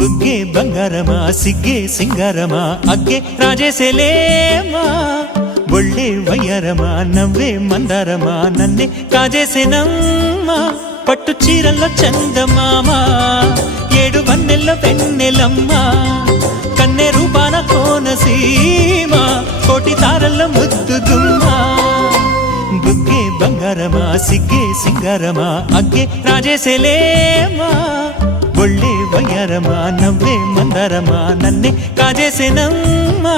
బుగ్గే బంగారమా సిగ్గే సింగారమా అగ్గే రాజేసేలేమా ఒళ్ళే వయ్యారమా నవ్వే మందారమా నన్నే కాజేసేనమ్మా పట్టు చీరల్లో చందమామా ఏడు వన్నెల్లో వెన్నెలమ్మా కన్నె రూపాన కోనసీమ కోటి తారల్లో ముద్దుగుమ్మా బుగ్గే బంగారమా సిగ్గే సింగారమా అగ్గే రాజేసేలేమా ఒళ్ళే వయ్యారమా నవ్వే మందారమా నన్నే కాజేసేనమ్మా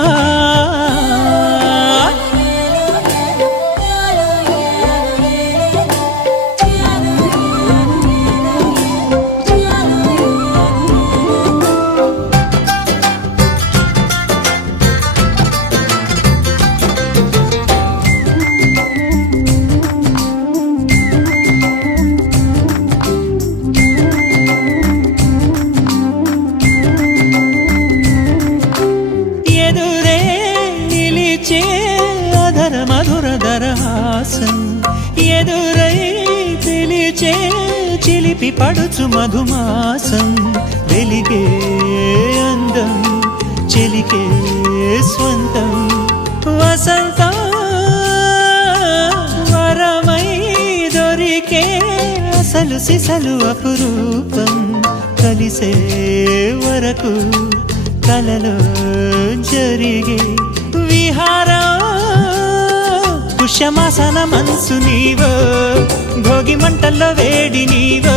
ఎదురై పిలిచే చిలిపి పడుచు మధుమాసం వెలిగే అందం చెలికే స్వంతం వసంతం వరమై దొరికే అసలు సిసలు అపురూపం కలిసే వరకు కలలో జరిగే విహారం పుష్యమాసన మనసు నీవో భోగి మంటల్లో వేడి నీవో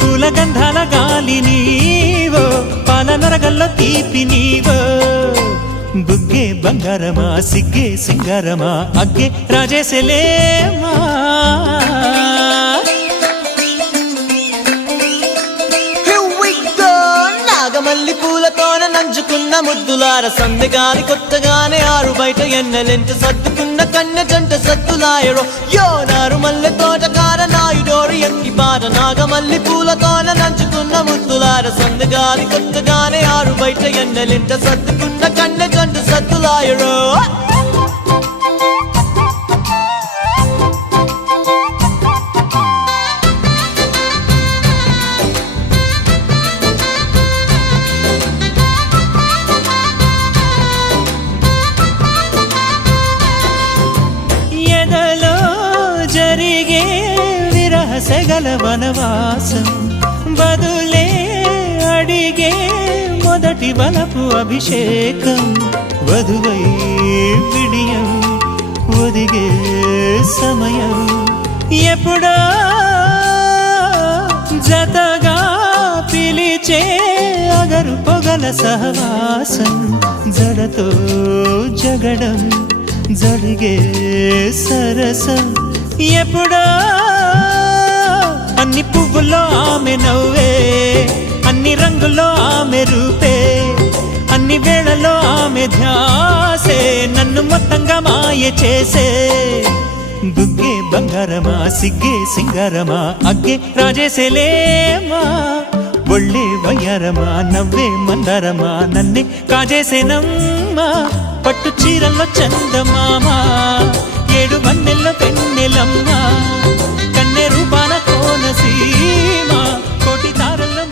పూల గంధాల గాలి నీవో పాల నరగల్లో తీపి నీవో బుగ్గే బంగారమా సిగ్గే సింగారమా అగ్గే రాజేసేలేమా మల్లి పూలతోన నంచుకున్న ముద్దులార సందగాని కొత్తగానే ఆరు బయట ఎన్నెలెంట సర్దుకున్న కన్నె జంట సత్తులాయరో యో నారు మల్లె తోటకార నాయుడోరు ఎంకి పాట నాగమల్లి పూలతోన నంచుకున్న ముద్దులార సందగాని కొత్తగానే ఆరు బయట ఎన్నెలెంట సర్దుకున్న కన్నె జంట సత్తులాయరో సెగల వనవాసం బదులే అడిగే మొదటి వలపు అభిషేకం వధువై విడియం ఒదిగే సమయం ఎప్పుడో జతగా పిలిచే అగరు పొగల సహవాసం జడతో జగడం జరిగే సరసం ఎప్పుడో అన్ని పువ్వుల్లో ఆమె నవ్వే అన్ని రంగుల్లో ఆమె రూపే అన్ని వేళలో ఆమె ధ్యాసే నన్ను మొత్తంగా మాయ చేసే బుగ్గే బంగారమా సిగ్గే సింగారమా అగ్గే రాజేసేలేమా ఒళ్ళే వయ్యారమా నవ్వే మందారమా నన్నే కాజేసేనమ్మా పట్టు చీరల్లో చందమామా ఏడు వన్నెల్లో పెన్నెలమ్మా కన్నె రూపాన కోనసీమ కోటి తారల్లో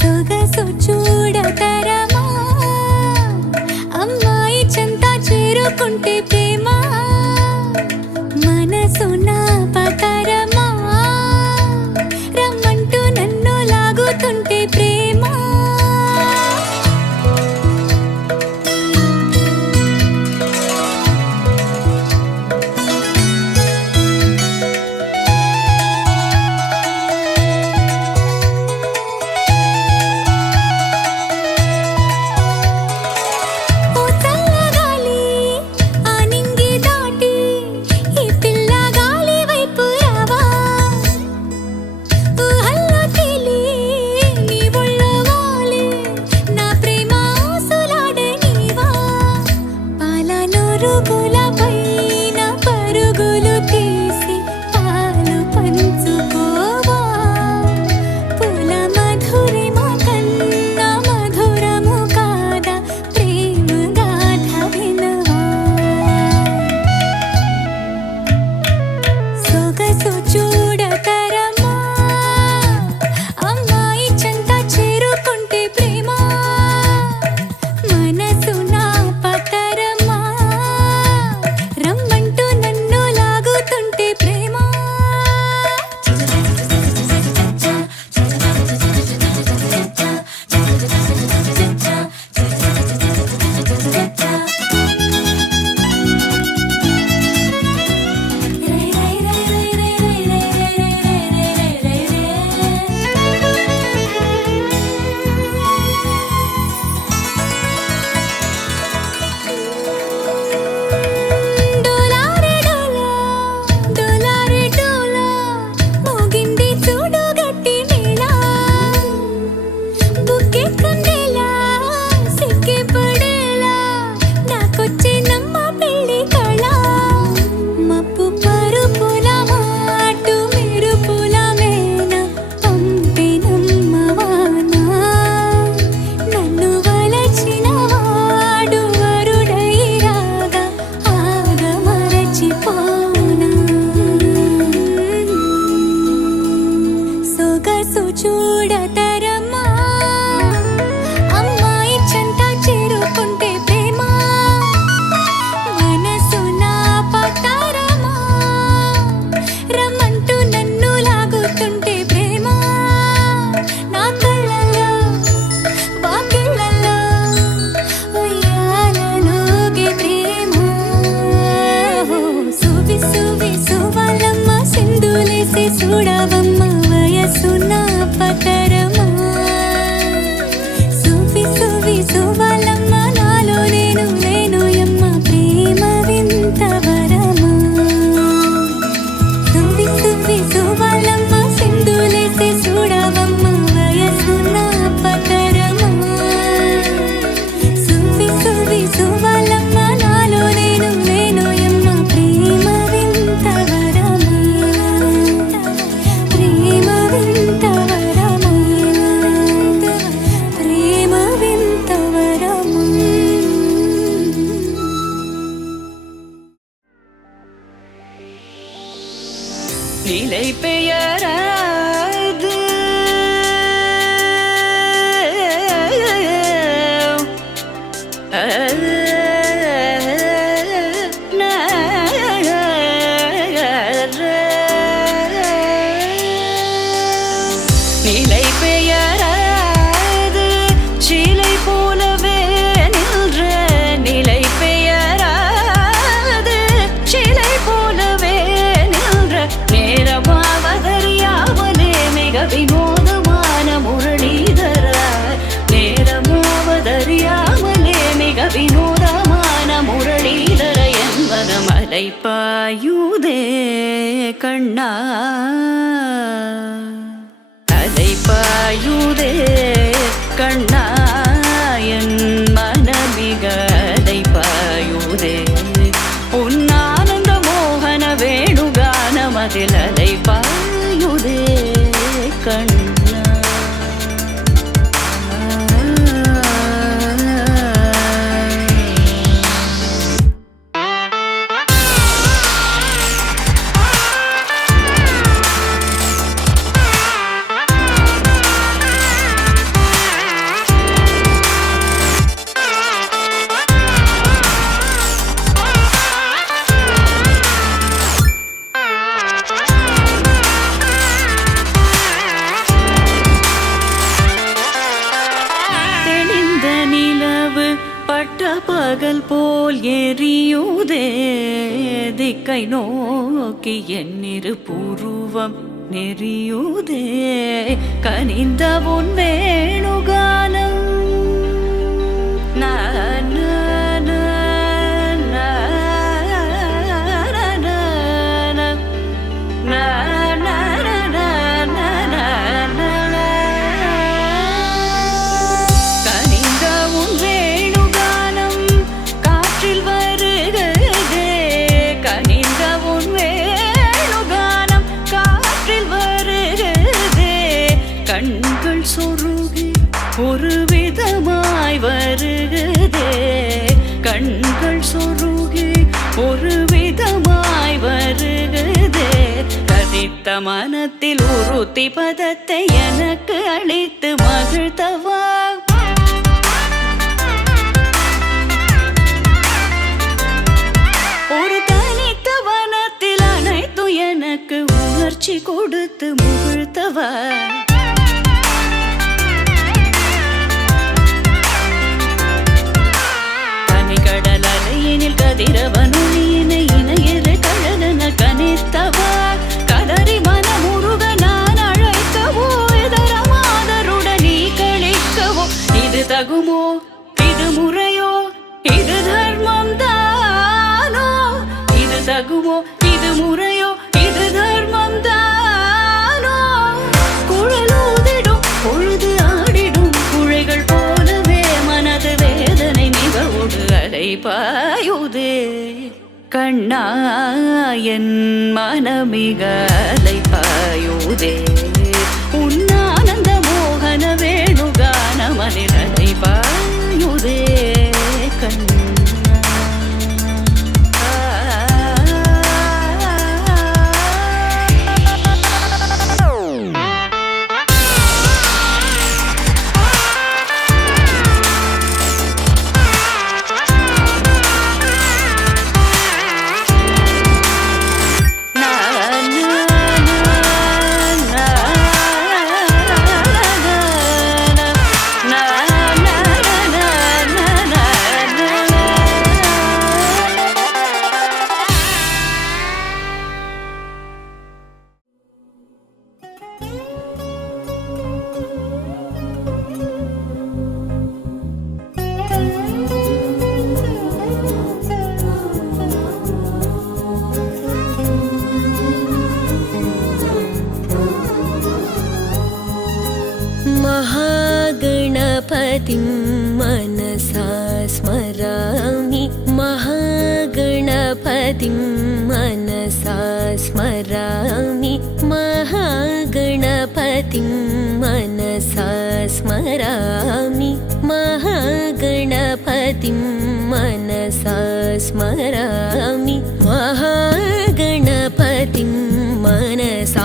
సొగసు చూడతరమా అమ్మాయి చెంత చేరుకుంటే ప్రేమ మనసు నా పతరమా రమ్మంటూ నన్ను లాగుతుంటే ప్రేమ చూడవమ్మ వయసు నా పతరమా సువి సువి సువలమ్మ నాలో నేను లేనోయమ్మ ప్రేమ వింత వరమా సువి సువి సువలమ్మ సింధులేసి చూడవమ్మ వయసు నా పతరమా సువి సువి సువలమ్మ నాలో నేను లేనోయమ్మ ప్రేమ వింత వరమా ప్రేమ వింత వరమా ప్రేమ వింత వరమా நிலை பெயராது நிலை பெயராது சிலை போலவே நின்ற நிலை பெயராது சிலை போலவே நின்ற நேரமாவதறியாமலே மிக வினோதமான முரளிதர நேரமாவதறியாமலே மிக வினோதமான முரளிதர என்பது மலை பாயுதே கண்ணா அலை பாயுதே கண்ணா என் மனமிக அலை பாயுதே உன்னானந்த மோகன வேணுகானமதில் அலை பாயுதே கண்ணா பகல் போல் எரியுதே திக்கை நோக்கி என்னிரு புருவம் நெறியுதே கனிந்த உன் வேணுகானம் கண்கள் சொருகி ஒரு விதமாய் வருகுதே கண்கள் சொருகி ஒரு விதமாய் வருகுதே கதித்த மனத்தில் உறுத்தி பதத்தை எனக்கு அளித்து மகிழ்த்தவா ஒரு தனித்த வனத்தில் அனைத்து எனக்கு உணர்ச்சி கொடுத்து முகிழ்த்தவா கதிரவனுளியினை இணையது கழலன கனித்தவா கதறி மனமுருக நான் அழைக்கவோ இதரமாதருடன் நீ கழிக்கவோ இது தகுமோ இது முறையோ இது தர்மம் தானோ இது தகுமோ இது முறையோ இது தர்மம் தானோ குழலூதிடும் பொழுது ஆடிடும் குழைகள் போலவே மனது வேதனை மிகவோடு அலைபாயுதே கண்ணா என் மனமிக அலைபாயுதே உன்னானந்த மோகன வேணுகானமனில் அலைபாயுதே கண்ணா महागणपतिं मनसा स्मरामि महागणपतिं मनसा स्मरामि महागणपतिं मनसा स्मरामि महागणपतिं मनसा स्मरामि महागणपतिं मनसा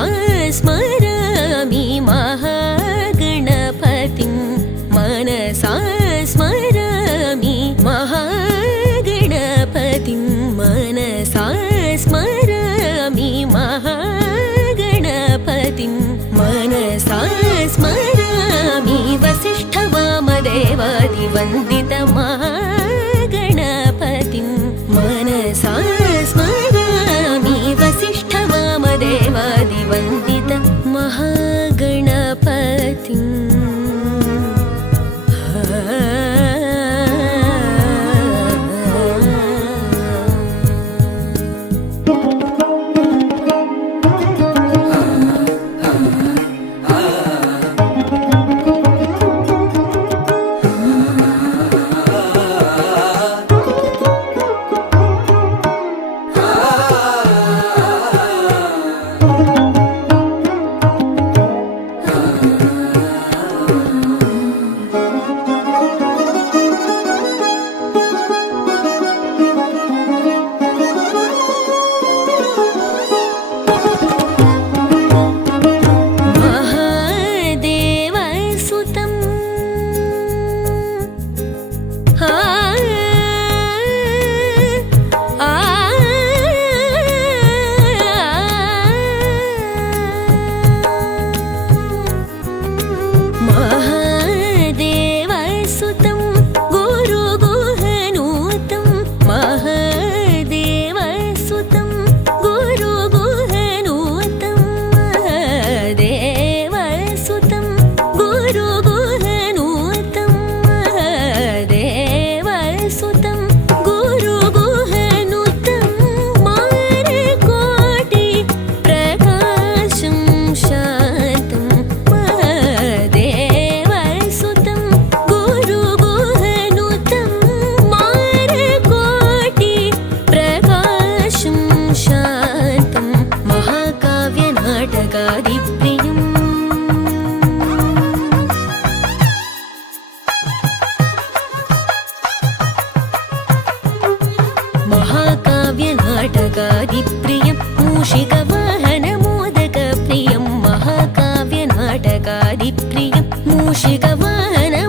स्मरामि महागणपतिं मनसा स्मरामि महागणपतिं मनसा स्मरामि महागणपतिं मनसा स्मरामि वसिष्ठवामदेवादिवन्दित महागणपतिं मनसा स्मरामि वसिष्ठवामदेवादिवन्दित महागणपतिं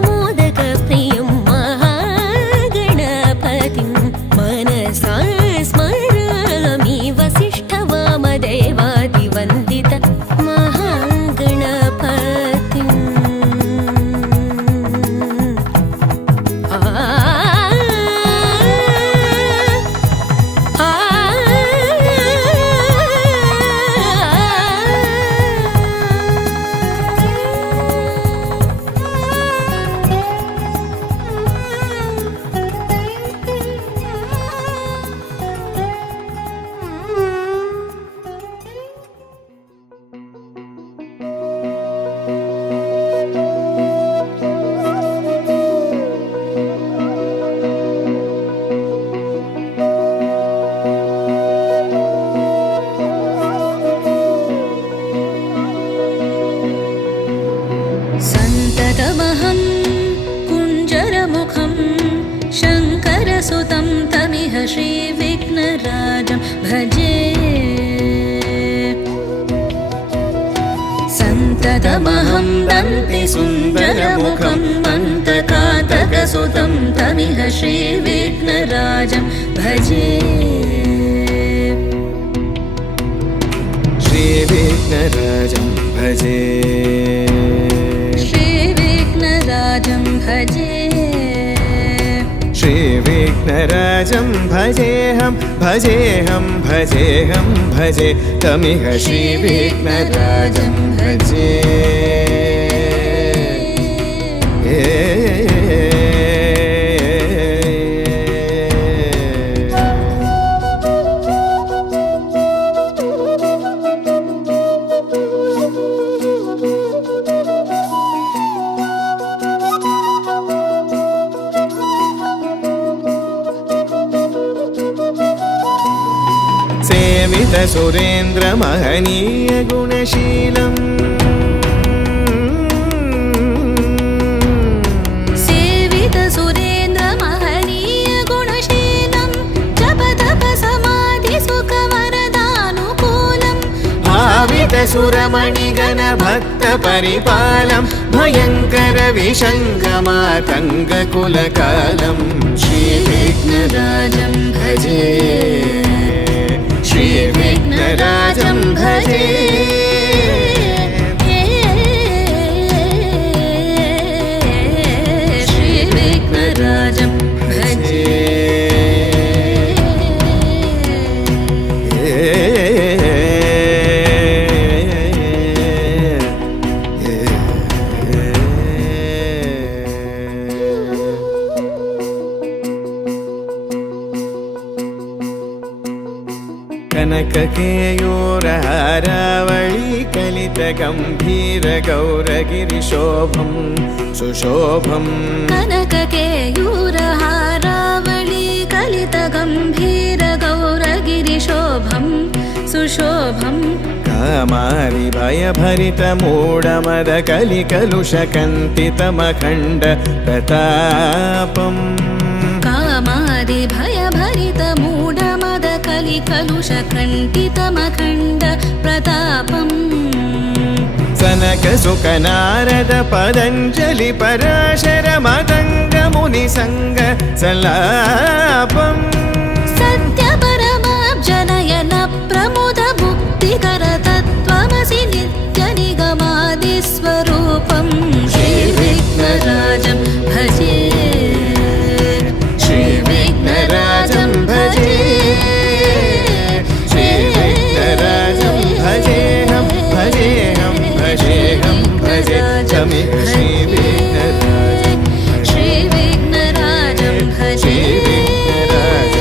मोदकप्रियं महागणपतिं मनसा स्मरामि वसिष्ठवामदेवादिवन्दित महागणपतिम् सन्ततमहं कुञ्जरमुखं शङ्करसुतं तमिह श्रीविघ्नराजं भजे सन्ततमहं दन्तिसुन्दरमुखं मन्तकातकसुतं तमिह श्रीविघ्नराजं भजे श्रीविघ्नराजं भजे श्रीविघ्नराजं भजे श्रीविघ्नराजं भजेऽहं भजेऽहं भजेऽहं भजे तमिह श्रीविघ्नराजं भजे सेवित सुरेन्द्र महनीय गुणशीलम् सेवित सुरेन्द्र महनीय गुणशीलं जप तप समाधि सुख वरदानुकूलम् भावित सुरमणिगण भक्त परिपालं भयङ्कर विशङ्गमातङ्ग कुलकालं श्रीविघ्नराजं भजे श्रीविघ्नराजं भजे श्रीविघ्नराजं भजे कनककेयूरहारावळी कलितगम्भीरगौरगिरिशोभं सुशोभम् कनककेयूरहारावळी कलितगम्भीरगौरगिरिशोभं सुशोभम् कामारि भयभरितमूढमदकलिकलुषकन्तितमखण्ड प्रतापम् कामादि भयभरितमूढमद कलिकलुषकण्टितमखण्ड प्रतापम् सनकसुकनारद पतञ्जलि पराशर मतङ्गमुनिसङ्ग सल्लापम् सत्यपरमाब्जनयन प्रमुद मुक्तिकर तत्त्वमसि नित्यनिगमादिस्वरूपं श्रीविघ्नराजं भजे श्रीविघ्नराजं भजे श्रीविघ्नराजं भजेऽहं भजेऽहं भजेऽहं भजे तमिह श्रीविघ्नराजं श्रीविघ्नराजं भजे श्रीविघ्नराजं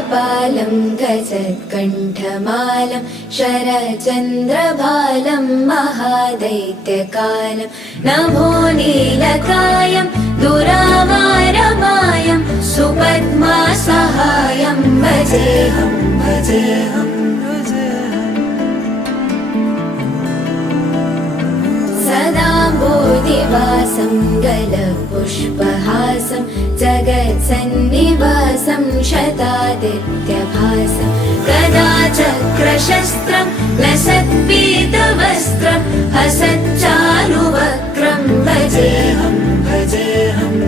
कपालं गजत्कण्ठमालं शरचन्द्रबालं महादैत्यकालं नभो नीलकायं दुरावारमायं सुपद्मासहायं भजेऽहं भजेऽहम् सदा बोधिवासं गलपुष्पहासं जगत्सन्निवासं शतादित्यभासं कदा चक्रशस्त्रं लसत्पीतवस्त्रं हसच्चारुवक्त्रं भजेऽहं भजेऽहम्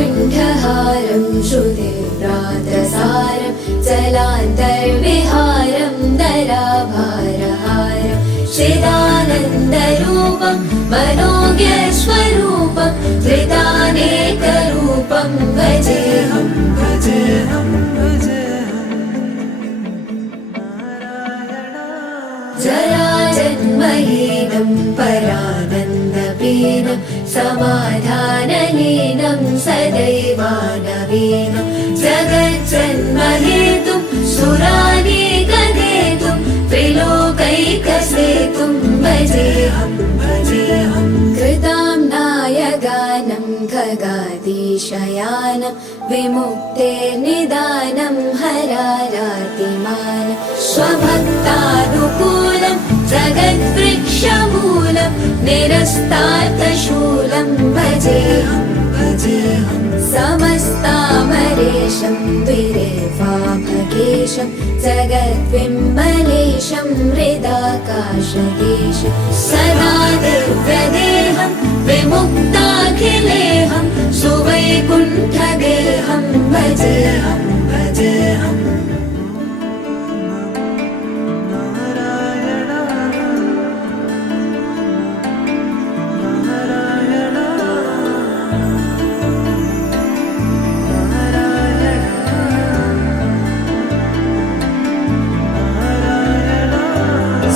रमाकण्ठहारं श्रुतिव्रातसारं जलान्तर्विहारं दराभारहारं चिदानन्दरूपं मनोज्ञस्वरूपं धृतानेकरूपं भजेऽहं भजेऽहं जराजन्महीनं परानन्दपीनं समाधानलीनं सदैवानवीनं जगज्जन्महेतुं सुरानीकनेतुं त्रिलोकैकसेतुं भजेऽहं भजेऽहं कृताम्नाय गानं खगाधीशयानं विमुक्तेर्निदानं हरारातिमानं स्वभक्तानुकूलं जगद्वृक्षमूलं निरस्तार्थशूलं भजेऽहं भजेऽहं समस्तामरेशं द्विरेवाभकेशं जगद्विम्बलेशं हृदाकाशदेशं सदा दिव्यदेहं विमुक्ताखिलेहं सुवैकुण्ठगेहं भजेऽहं भजेऽहम्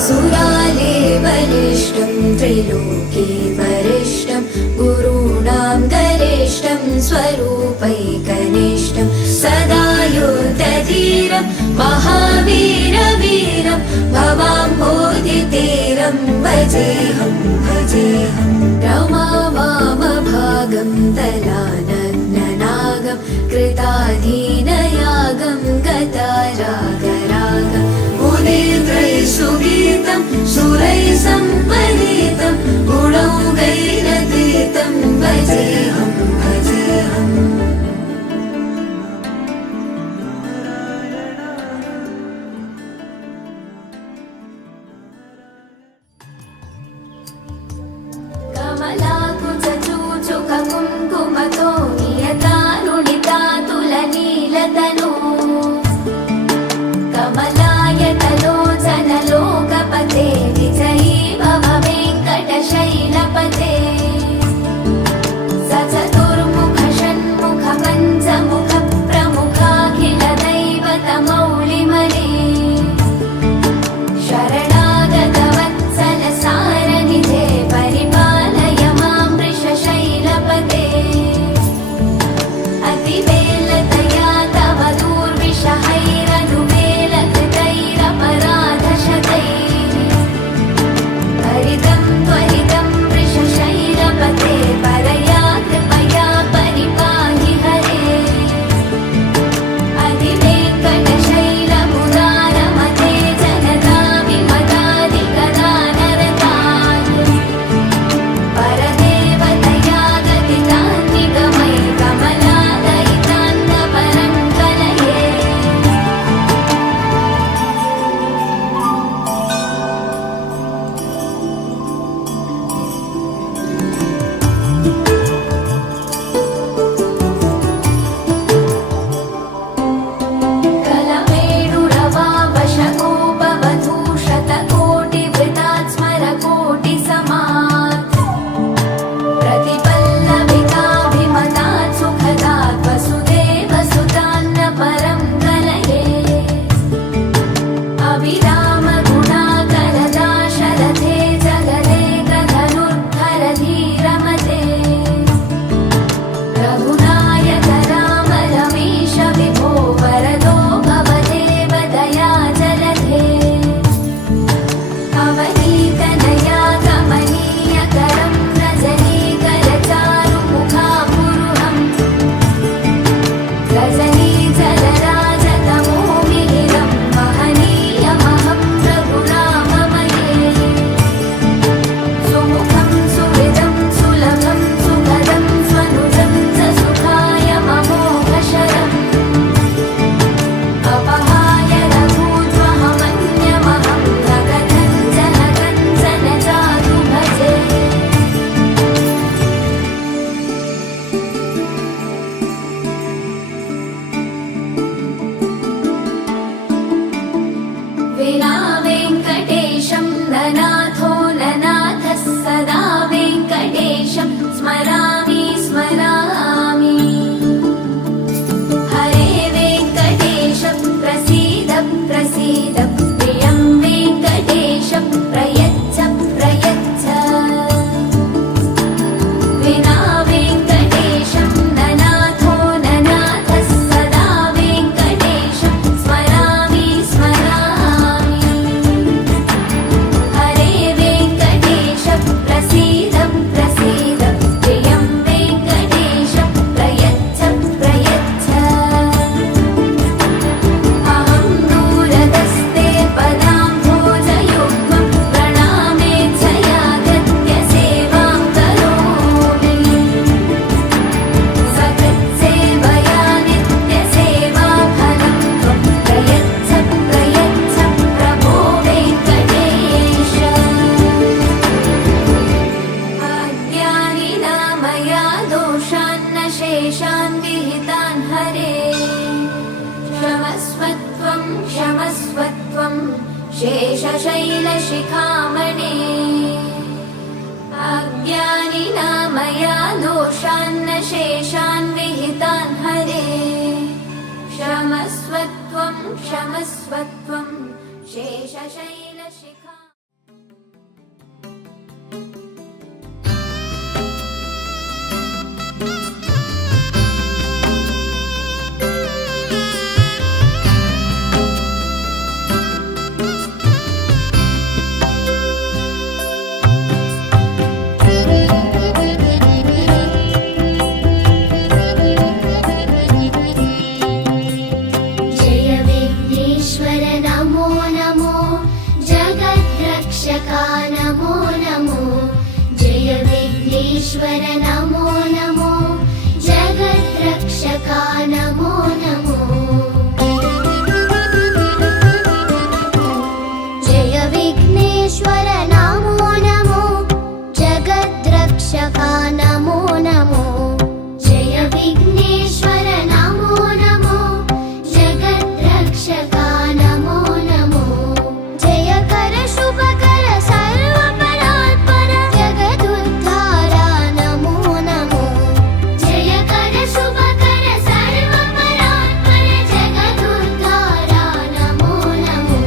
सुराले वरिष्ठं त्रिलोके वरिष्ठं गुरूणां गरिष्ठं स्वरूपैकनिष्ठं सदा युद्धधीरं महावीरवीरं भवाम्भोधितीरं भजेऽहं भजेऽहं रमा वामभागं दलानग्ननागं कृताधीनयागं गतारागरागं मुनित्रैः सुगीतं सुरैः सम्परीतं गुणौघैरतीतं भजेऽहं भजेऽहम् कमलाकुचूचुककुङ्कुमतो नियतानुडितातुलनीलतनो कमलायतलोचनलोकपते विजयी भव वेङ्कटशैलपते स च विना वेङ्कटेशं ननाथो ननाथः सदा वेङ्कटेशं स्मरामि स्मरामि हरे वेङ्कटेश प्रसीद प्रसीद प्रियं वेङ्कटेश प्रयच्छ प्रयच्छ विना वेङ्कटेशं ननाथो ननाथः सदा वेङ्कटेशं स्मरामि स्मरामि हरे वेङ्कटेश प्रसीद प्रसीद प्रियं वेङ्कटेश प्रयच्छ प्रयच्छ अहं दूरदस्ते पदाम्भोजयुग्मं प्रणामे छयागत्य सेवां करोमि सकृत्सेवया नित्यसेवाफलं त्वं प्रयच्छ प्रयच्छ प्रभो वेङ्कटेश अज्ञानिना मया दोषान्न शेषान् विहितान् हरे क्षमस्वत्वं क्षमस्वत्वं शेषशैलशिखामणे अज्ञानिना मया दोषान्न शेषान् विहितान् हरे क्षमस्वत्वं क्षमस्वत्वं शेषशैलशिखा जय विघ्नेश्वर नमो नमो जगद्रक्षका नमो नमो जय विघ्नेश्वर नमो नमो जगद्रक्षका नमो नमो जय विघ्नेश्वर नमो नमो जगद्रक्षका नमो नमो जय विघ्नेश्वर नमो नमो जगद्रक्षका नमो नमो जय कर शुभकर सर्वपरात्पर जगदुद्धारा नमो नमो जय कर शुभकर सर्वपरात्पर जगदुद्धारा नमो नमो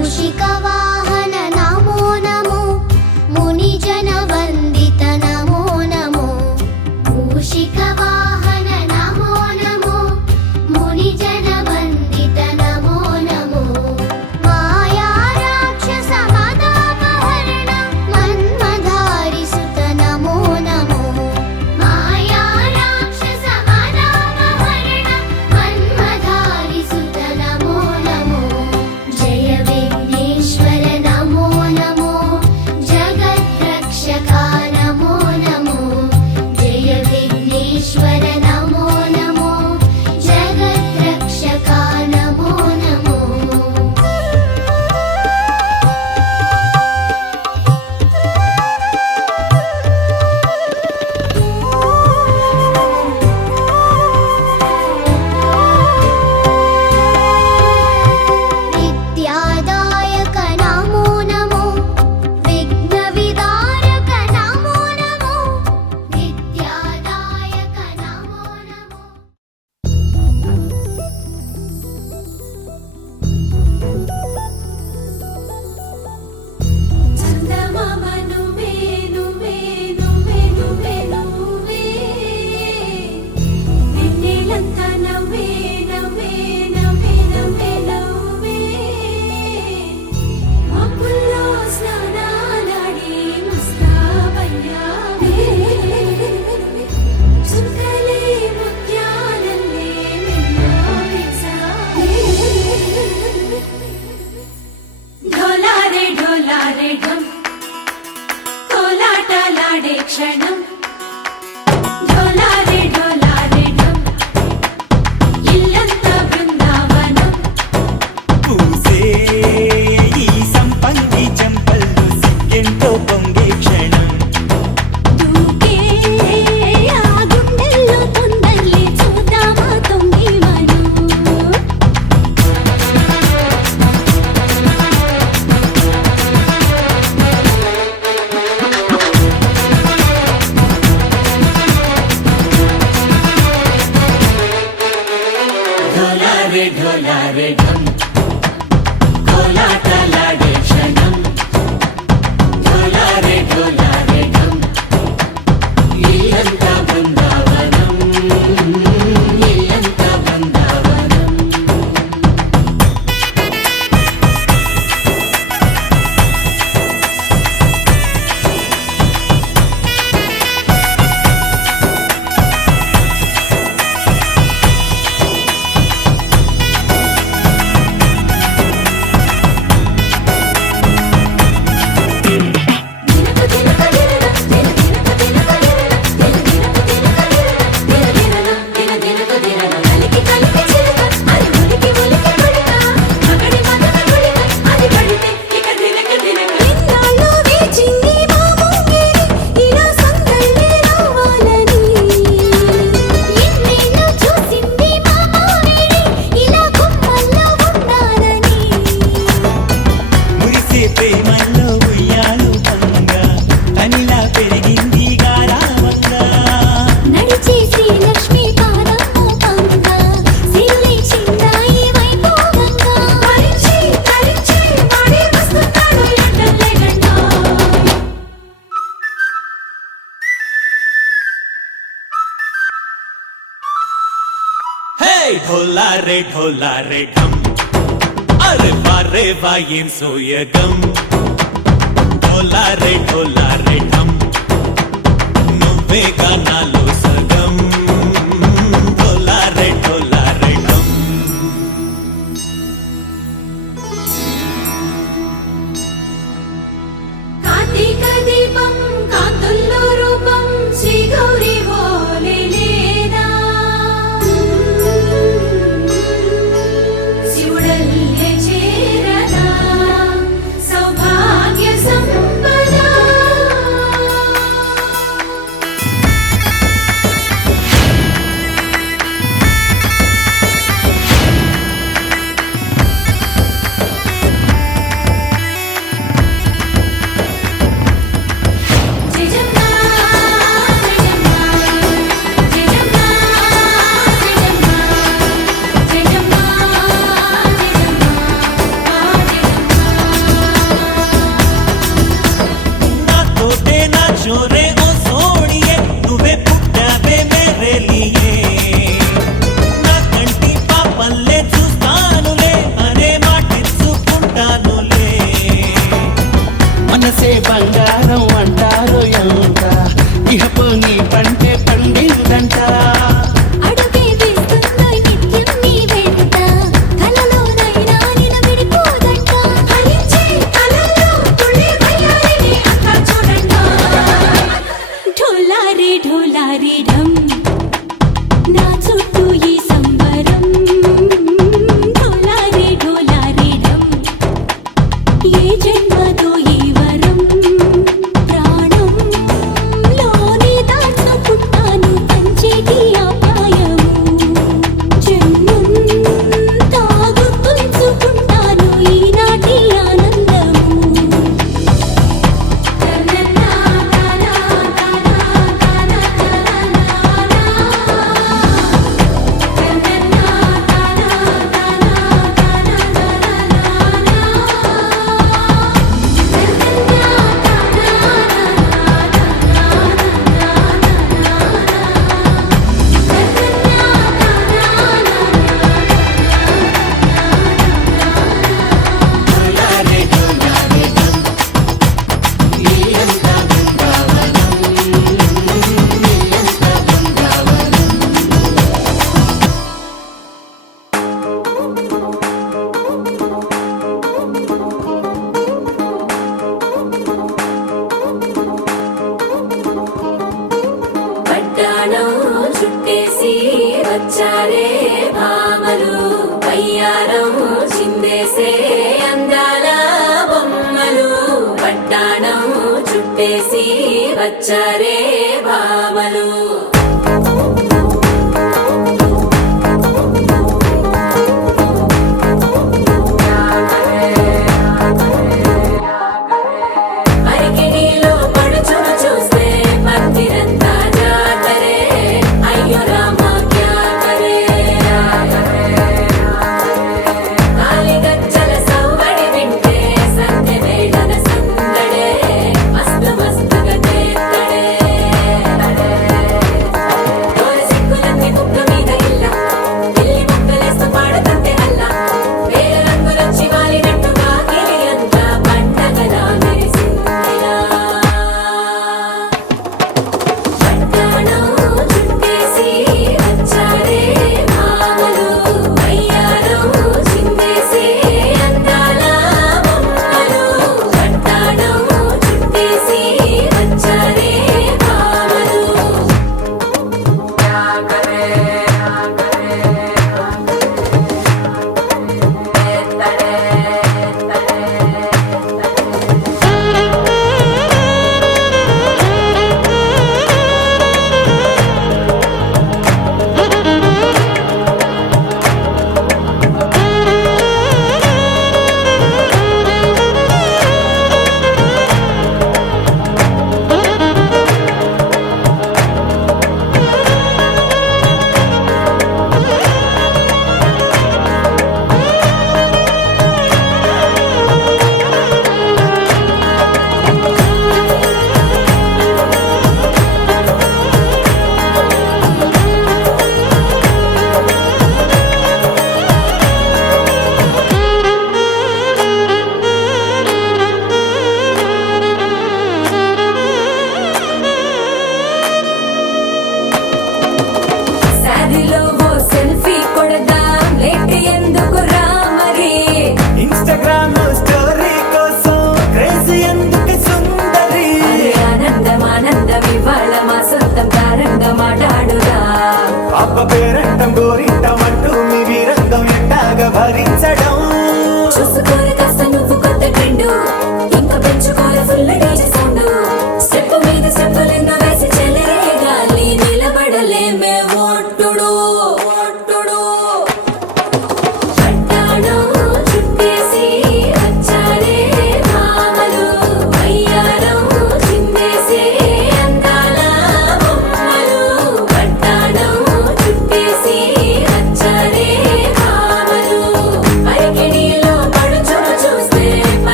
मूषिकवाहन नमो नमो मुनिजनवन्दित नमो नमो मूषिकवाहन नमो नमो मुनिजनवन्दित नमो नमो माया राक्षसमदापहरण मन्मधारिसुत नमो नमो माया राक्षसमदापहरण मन्मधारिसुत नमो नमो जय विघ्नेश्वर नमो नमो जगद्रक्षका नमो नमो जय विघ्नेश्वर नमो नमो जगद्रक्षका नमो नमो विद्यादायक नमो नमो विघ्नविदारक नमो नमो विद्यादायक नमो नमो చందమామ నువ్వే నువ్వే నువ్వే నువ్వే నువ్వే వెన్నెలంతా నవ్వే నవ్వే నవ్వే నవ్వే నవ్వే మబ్బుల్లో స్నానాలాడి ముస్తాబయ్యావే చుక్కలే ముత్యాలల్లే మెన్నావేశావే ढोलारे ढोलारे ढम कोलाटलाडे क्षणं ढोलारे ढोलारे ढम इल्लंता बृंदावनं పూసే ఈ సంపంగి చెంపల్లో సిగ్గెంతో పొంగే క్షణం दूके आ ढोला रे ढम अरे वाह ఏం సోయగం ढोला रे ढम నువ్వేగా నాలో సగం ढोला रे ढम కార్తీక దీపం కాంతుల్లో రూపం శ్రీ గౌరీ ఓలే లేదా శివుడల్లే చేరదా సౌభాగ్య సంపద నాతోటే నా చోరే ఓ సోడియే నువ్వే పుట్టావే మేరే లియే నా కంటి పాపల్లే చూస్తానులే అనే మాటిచ్చుకుంటానులే మనసే బంగారం అంటారు ఎంత ఇహపు నీ పంటే పండిందంట అడుగే వేస్తుందో నిత్యం నీ వెంట కలలోనైనా నిన్ను విడిపోదంట ఫలించే కలల్లో తుళ్ళి వయ్యారిని అంతా చూడండా ఢోలా రే ఢమ్ నా చుట్టూ ఈ సంబరం ఢోలా రే ఢమ్ ఏ జన్మదో ఈ వరం ప్రాణం లోని దాచుకుంటాను పంచేటి అపాయము జన్మం తాగుతుంచుకుంటాను ఈనాటి ఆనందము పట్టాణం చుట్టేసి వచ్చారే భామలు పయ్యారం చిందేసే అందాల బొమ్మలు పట్టాణం చుట్టేసి వచ్చారే భామలు అరికిణీలో పడుచును చూస్తే పందిరంతా జాతరే అయ్యో రామా క్యా కరే కాలిగజ్జల సవ్వడి వింటే సంధ్య వేళన సందడే మస్తు మస్తుగా చేత్తడే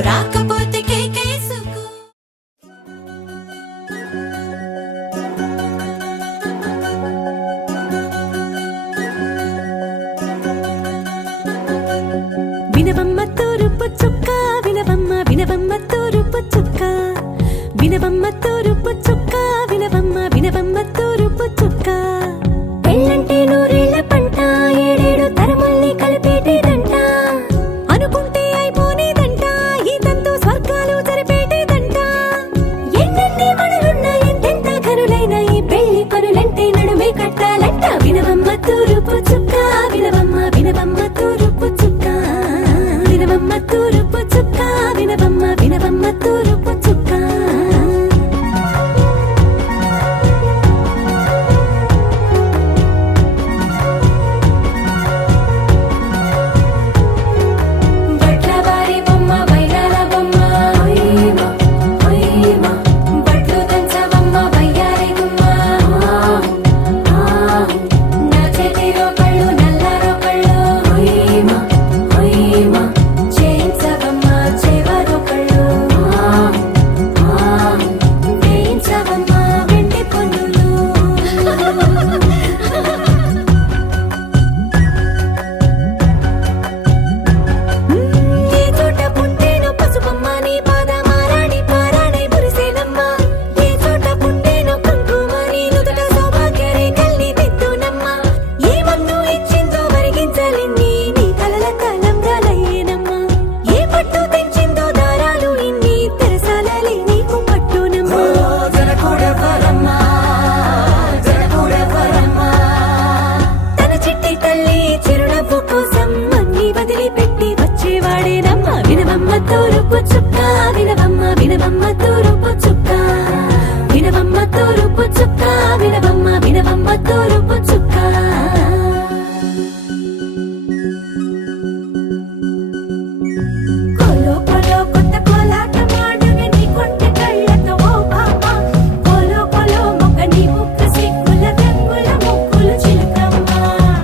రాకపోతే కేకేసుకో. వినవమ్మ తూరుపు చుక్క వినవమ్మ వినవమ్మ తూరుపు చుక్క వినవమ్మ తూరుపు చుక్క వినవమ్మ వినవమ్మ తూరుపు చుక్క పెళ్ళంటే నూరేళ్ల పంట ఏడేడు తరముల్ని కలిపేటేదంట అనుకుంటే అయిపోనేదంట ఈ తంతు స్వర్గాలు జరిపేటేదంట ఎన్నెన్ని మనులున్న ఎంతెంత కనులైన ఈ పెళ్లి పనులంటే నడుమే కట్టాలంట వినవమ్మ తూరుపు చుక్క వినవమ్మ వినవమ్మ తూరుపు చుక్క వినవమ్మ తూరుపు చుక్క వినవమ్మ వినవమ్మ తూరుపు చుక్క బట్లవారి బొమ్మ వైరాల బొమ్మ హొయ్యమ హొయ్యమ బట్లు దంచవమ్మ వయ్యారి గుమ్మ నా చేతిలో కళ్ళు నల్లారో కళ్ళు హొయ్యమ హొయ్యమ చేయించవమ్మ చేవారో కళ్ళు వేయించవమ్మ వెండి పొన్నులు. ఏ చోట పుట్టేనో పసుపమ్మ నీ పాదమారాణి పారాణి మురిసేనమ్మ ఏ చోట పుట్టేనో కుంకుమ నీ నుదుట సౌభాగ్య రేఖల్ని దిద్దునమ్మ ఏ మన్ను ఇచ్చిందో వరిగించలిన్ని నీ కలల కలంబ్రాలయ్యేనమ్మ ఏ పట్టు తెంచిందో దారాలు ఇన్ని తెరసాలలి నీకు పట్టునమ్మ జనకూడెవ్వరమ్మ జనకూడెవ్వరమ్మ తన చిట్టి తల్లి చిరునవ్వు కోసం అన్ని వదిలిపెట్టి వచ్చేవాడేనమ్మ వినవమ్మ తూరుపు చుక్క వినవమ్మ వినవమ్మ తూరుపు చుక్క వినవమ్మ తూరుపు చుక్క వినవమ్మ వినవమ్మ తూరుపు చుక్క కోలో కోలో కొత్త కోలాట మాడుగ నీ కొంటె కళ్ళతో ఓ పాప కోలో కోలో మొక్క నీ ముక్క సిగ్గుల రంగుల ముక్కులు చిలకమ్మ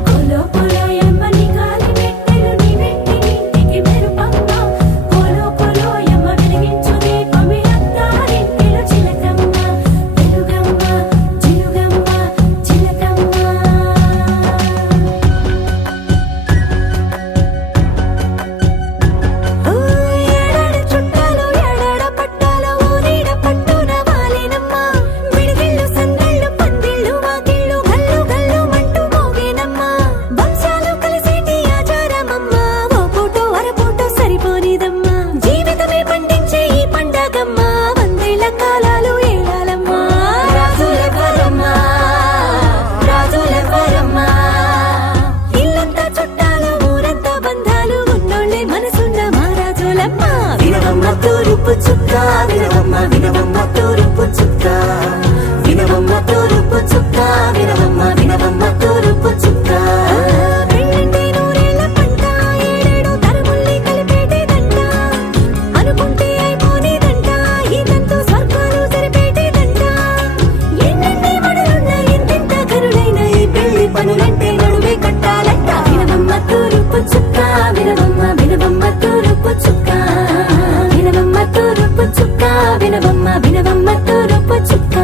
కోలో కోలో ఎమ్మ నీ కాలి మెట్టెలు నీ వెట్టి నింటికి మెరుపమ్మ కోలో కోలో ఎమ్మ వెలిగించు దీపమి అత్తారింటిలో చిలకమ్మ వెలుగమ్మ చిలుగమ్మ చిలకమ్మ. ఏడాడ చుట్టాలు ఏడాడ పట్టాలు ఊరీడ పట్టున వాలేనమ్మ విడిదిళ్ళు సందళ్ళు పందిళ్ళు వాకిళ్ళు గల్లు గల్లు మంటూ మోగేనమ్మ వంశాలు కలిసేటి ఆచారమమ్మ ఓ పూటో అరపూటో సరిపోనిదమ్మ జీవితమే పండించే ఈ పండగమ్మ వందేళ్ల కాలాలు ఏలాలమ్మ రాజులెవ్వరమ్మ రాజులెవ్వరమ్మ ఇల్లంతా చుట్టాలు ఊరంతా బంధాలు ఉన్నోళ్ళే మనసున్న మహారాజులమ్మ వినవమ్మ తూరుపు చుక్క వినవమ్మ వినవమ్మ తూరుపు చుక్క వినవమ్మ తూరుపు చుక్క వినవమ్మ వినవమ్మ తూరుపు చుక్క పెళ్ళంటే నూరేళ్ల పంట ఏడేడు తరముల్ని కలిపేటేదంట అనుకుంటే అయిపోనేదంట ఈ తంతు స్వర్గాలు జరిపేటేదంట ఎన్నెన్ని మడులున్న ఎంతెంత కనులైన ఈ పెళ్లి పనులంటే నడుమే కట్టాలంట వినవమ్మ తూరుపు చుక్క వినవమ్మ వినవమ్మ తూరుపు చుక్క వినవమ్మ తూరుపు చుక్క వినవమ్మ వినవమ్మ తూరుపు చుక్క.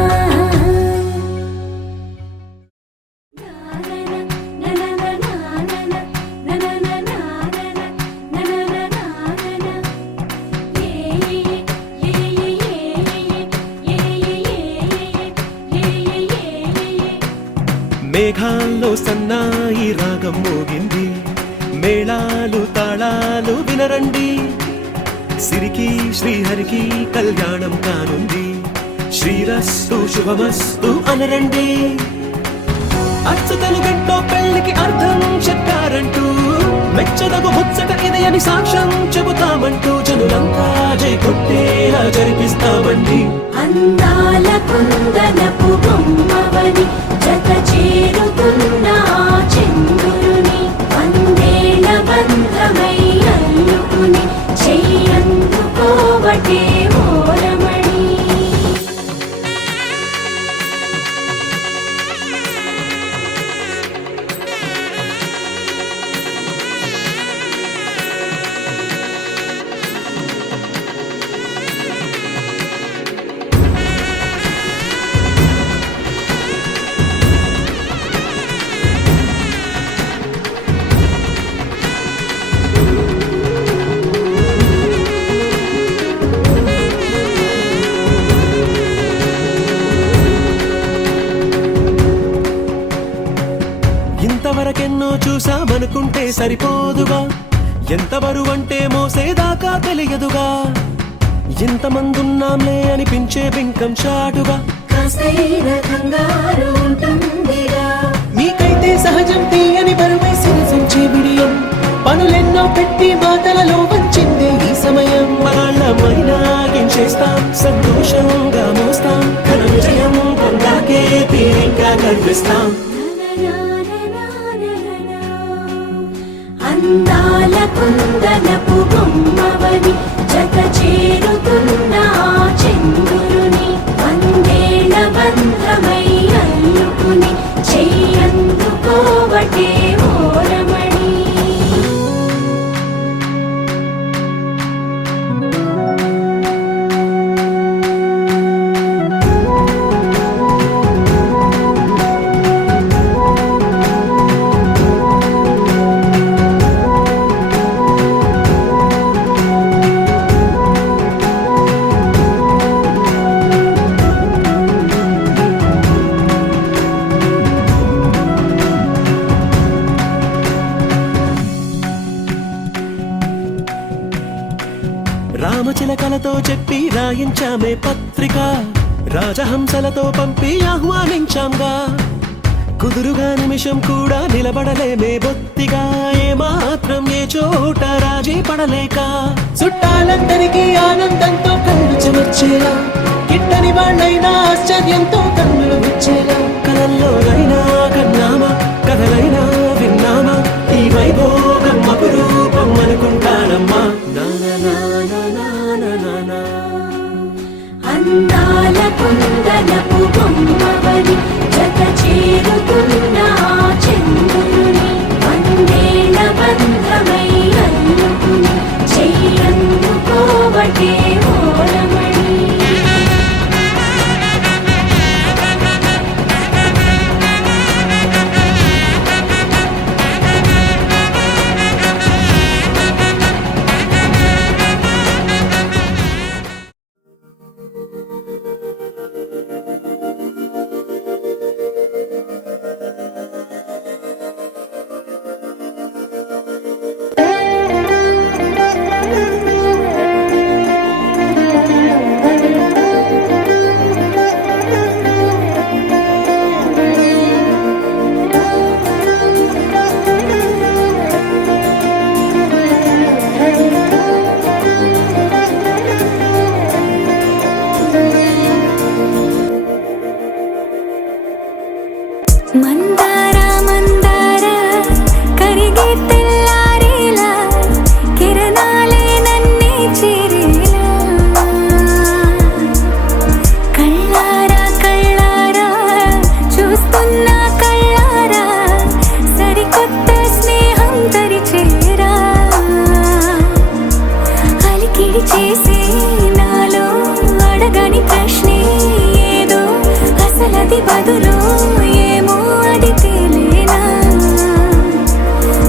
మేఘాల్లో సన్నాయి రాగం మోగింది మేళాలు తాళాలు వినరండి సిరికి శ్రీహరికి కళ్యాణం కానుంది శ్రీరస్తు శుభమస్తు అనరండి అచ్చతలు గంటో పెళ్లికి అర్థం చెప్పారంటూ మెచ్చదగు ముచ్చట ఇది అని సాక్ష్యం చెబుతామంటూ జనులంతా జై కొట్టేలా జరిపిస్తామండి అందాల కుందనపు బొమ్మవని జత చేరుతున్న ఆ చంద్రుని వందేళ్ల బంధమై అల్లుకుని చెయ్యందుకోవటే ఓరమణి. చూసామనుకుంటే సరిపోదుగా, ఎంత బరువంటే మోసేదాకా తెలియదుగా, ఇంతమందున్నాంలే అనిపించే బింకం చాటుగా కాస్తైన కంగారు ఉంటుందిగా. మీకైతే సహజం తీయని బరువై సిరసించే బిడియం, పనులెన్నో పెట్టి మాటలలో వంచిందే ఈ సమయం. మనాళ్ళమైనా గించేస్తాం, సంతోషంగా మోస్తాం, ఘన విజయం పొందాకే తీరిగ్గా కనిపిస్తాం. అందాల కుందనపు బొమ్మవని జత చేరుతున్న ఆ చంద్రుని వందేళ్ల బంధమై అల్లుకుని చెయ్యందుకోవటే ఓరమణి. రామచిలకలతో చెప్పి రాయించామే పత్రిక, రాజహంసలతో పంపి ఆహ్వానించాంగా, కుదురుగా నిమిషం కూడా నిలబడలేమే బొత్తిగా, ఏ మాత్రం ఏ చోట రాజీ పడలేక, చుట్టాలందరికీ ఆనందంతో కళ్ళు చెమర్చేలా, కిట్టని వాళ్ళైనా ఆశ్చర్యంతో కన్నులు వచ్చేలా, కలల్లోనైనా కన్నామా కథలైనా విన్నామా, ఈ వైభోగం అపురూపం అనుకుంటానమ్మా. అందాల కుందనపు బొమ్మవని జత చేరుతున్న ఆ చంద్రుని వందేళ్ల బంధమై అల్లుకుని చెయ్యందుకోవటే ఓరమణి. మందార మందార కరిగే తెల్లారేలా కిరణాలే నన్నే చేరేలా, కళ్ళారా కళ్ళారా చూస్తున్న కళ్ళారా సరికొత్త స్నేహం తరిచేరా, అలికిడి చేసే నాలో అడగని ప్రశ్నే ఏదో అసలది బదులు ఏమో అది తేలేనా,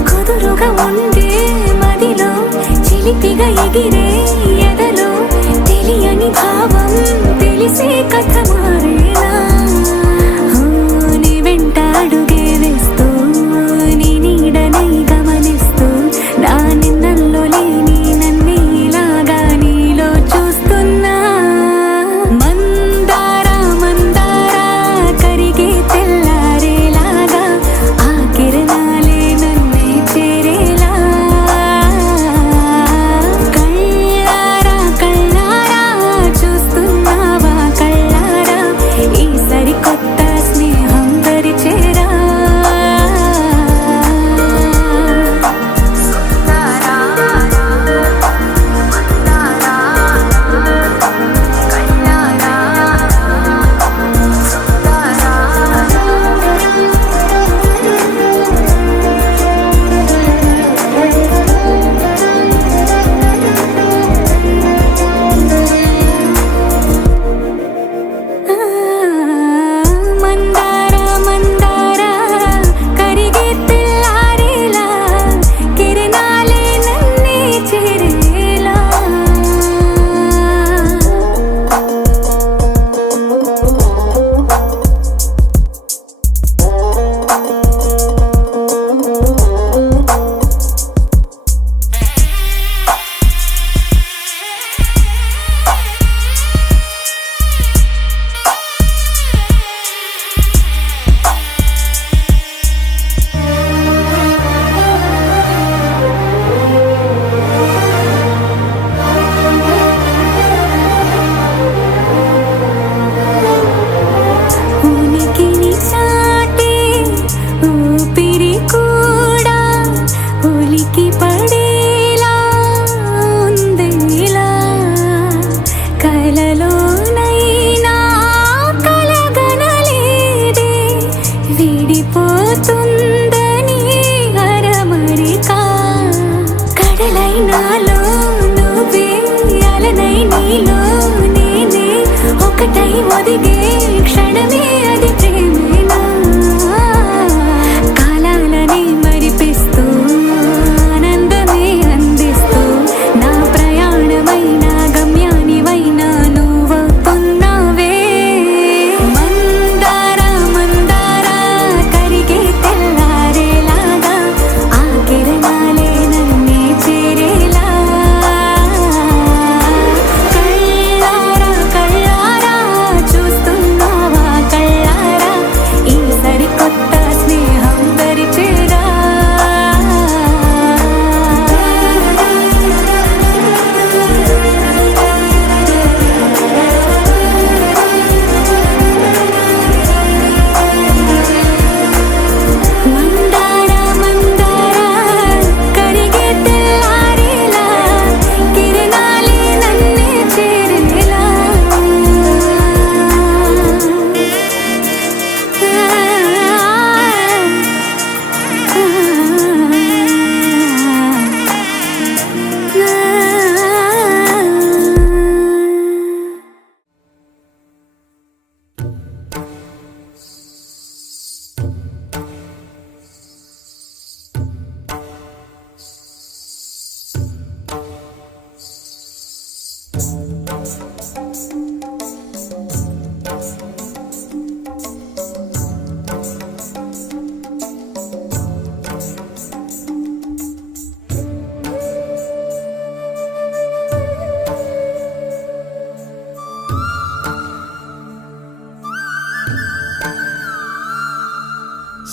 కుదురుగా ఉండే మదిలో చిలిపిగా ఎగిరే ఎదలో తెలియని భావం తెలిసే కథ మారేనా, నీ వెంట అడుగే వేస్తూ నీ నీడనై గమనిస్తూ నా నిన్నల్లో లేని నన్నే ఇలాగా నీలో చూస్తున్నా. మందార మందార కరిగే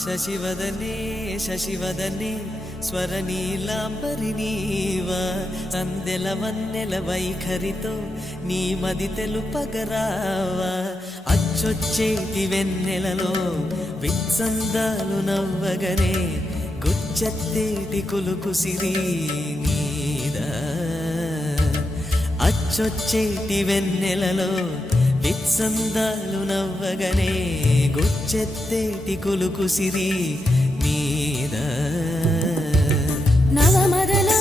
శశివదనే శశివదనే స్వరనీలాంబరి నీవా సందెల వన్నెల వైఖరితో నీ మది తెలుపగరావా అచ్చొచ్చేటి వెన్నెలలో విత్సందాలు నవ్వగనే గుచ్చెత్తేటి కులుకు సిరి నీదా అచ్చొచ్చేటి వెన్నెలలో విత్సందాలు నవ్వగనే గుచ్చెత్తేటి కులుకు సిరి మీద నవమదన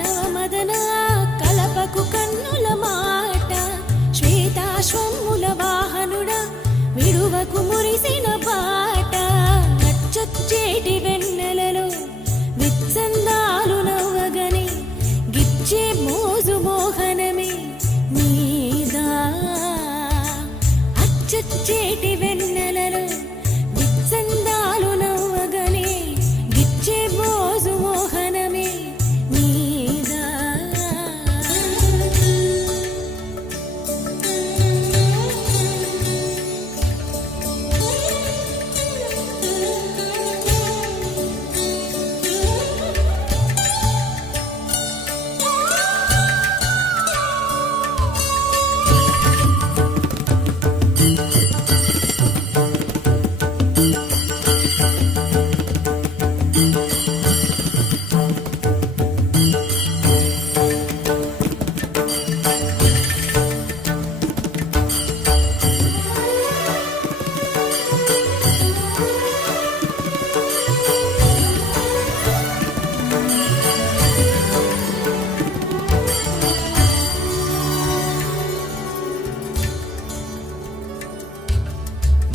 నవమదన కలపకు కన్నుల మాట శ్వేతాశ్వముల వాహనుడ విడువకు మురిసిన పాట అచ్చొచ్చేటి వెన్నెలలో విత్సందాలు నవ్వగనే గిచ్చే మోజు మోహనమే నీదా అచ్చొచ్చేటి వెన్నెలలో విత్సందాలు నవ్వగనే గిచ్చే మోజు మోహనమే నీదా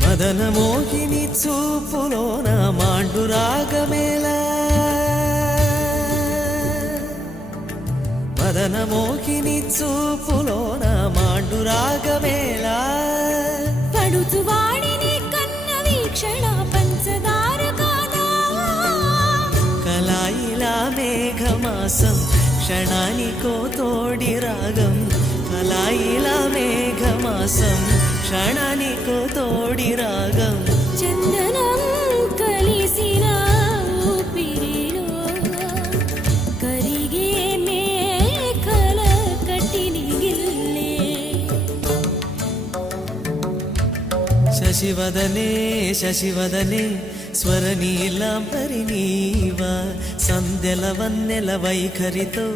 మదన మోహిని చూపులోన మాండు రాగమేలా మదన మోహిని చూపులోన మాండు రాగమేలా పడుచు వాడిని కన్న వీక్షణ పంచదార కాదా కలాయిలా మేఘమాసం క్షణానికో తోడి రాగం కలాయిలా మేఘమాసం క్షణానికో తోడి రాగం చందనం కలిసిన ఊపిరిలో కరిగే మేఘల కట్టిని గిల్లే శశివదనే శశివదనే స్వరనీలాంబరి నీవా సందెల వన్నెల వైఖరితో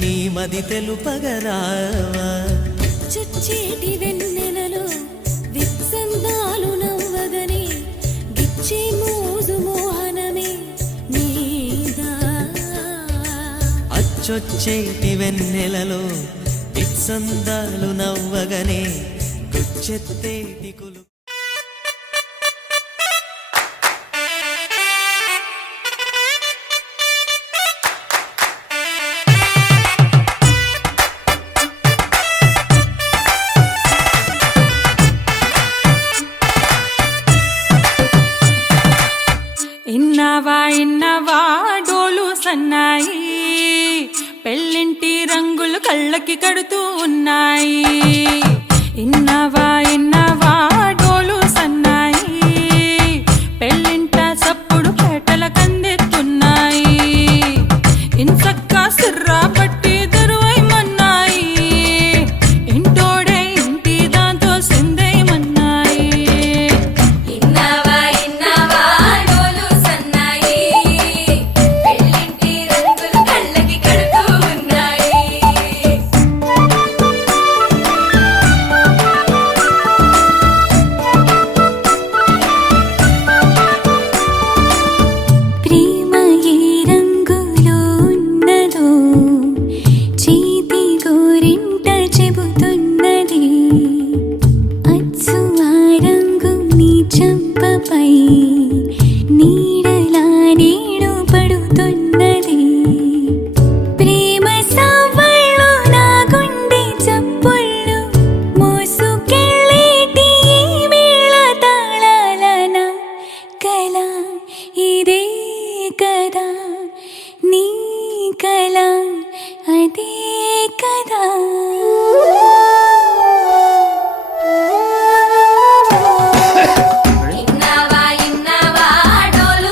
నీ మది తెలుపగరావా చచ్చేటి వెన్నెలలో విత్సందాలు నవ్వగనే గిచ్చే మోజు మోహనమే నీదా అచ్చొచ్చేటి వెన్నెలలో విత్సందాలు నవ్వగనే గుచ్చెత్తేటి కులు ఇన్నవా డోలు సన్నాయి పెళ్ళింటి రంగులు కళ్ళకి కడుతూ ఉన్నాయి ఇన్నవా డోలు సన్నాయి పెళ్ళింట సప్పుడు పేటల కందెత్తున్నాయి ఇన్సక్క సిర్రా పట్టి దరువైమన్నాయి ఇంటోడే ఇంటి దాంతో సెందేయమన్నాయి ఇన్నవా డోలు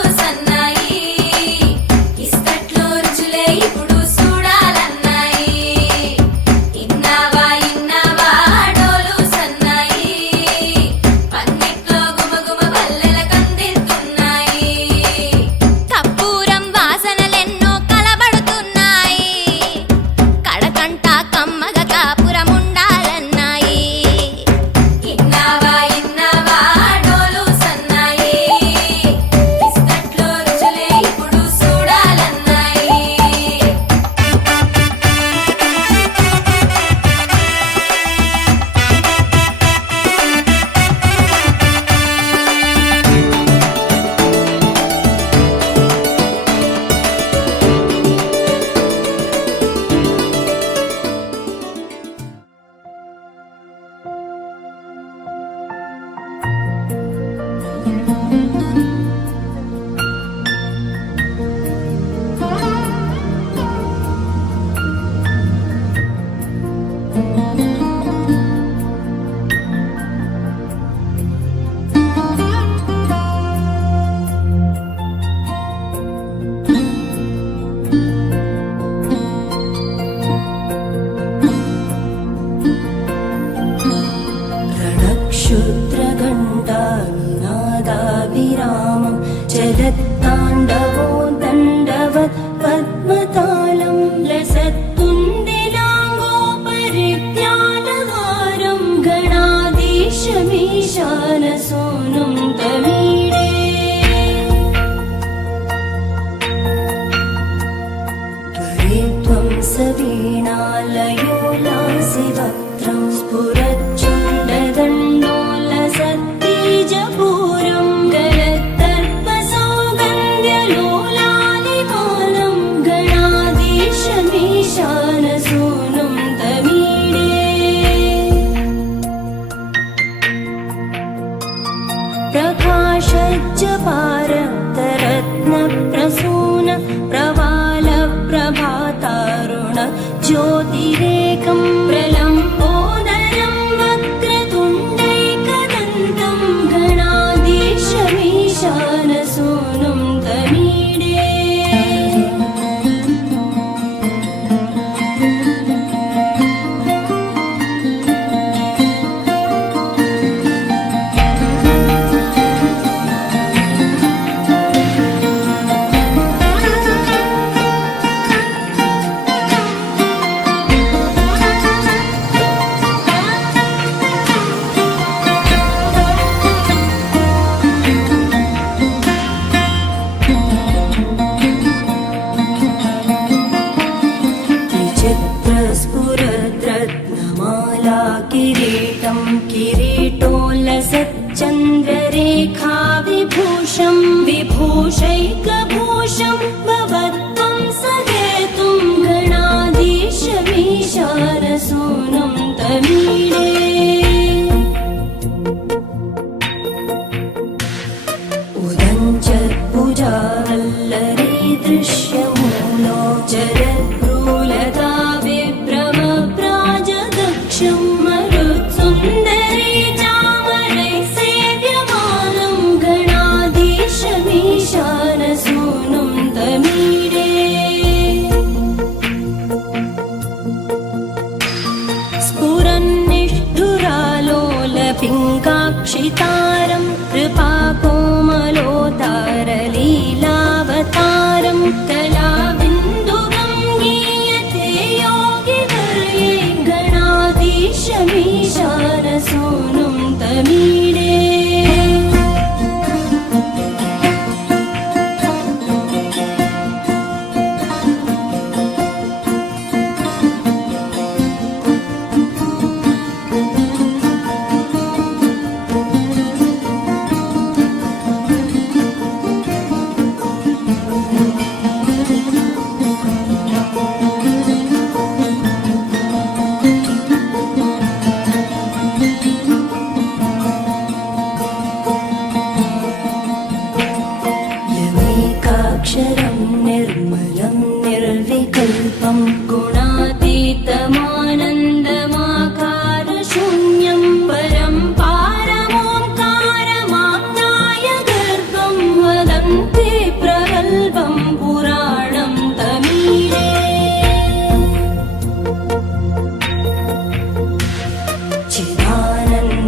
అల్లరి దృశ్యములో జరద్రూలతా విభ్రమ ప్రాజదక్షం మరుత్సుందరీ చామరై సేవ్యమానం గణాధీశమీశానసూనుం తమీడే स्फुरन्निष्ठुरालोलपिङ्गाक्षितारं कृपाकोमलोदारलीलावतारं कलाबिन्दुगं गीयते योगिवर्ये गणाधीशमीशानसूनुं तमीडे यमेकाक्षरं निर्मलं निर्विकल्पं गुणातीतमानन्दमाकारशून्यं परं पारमोङ्कारमाज्ञाय गर्भं वदन्ति प्रगल्भं पुराणं तमीडे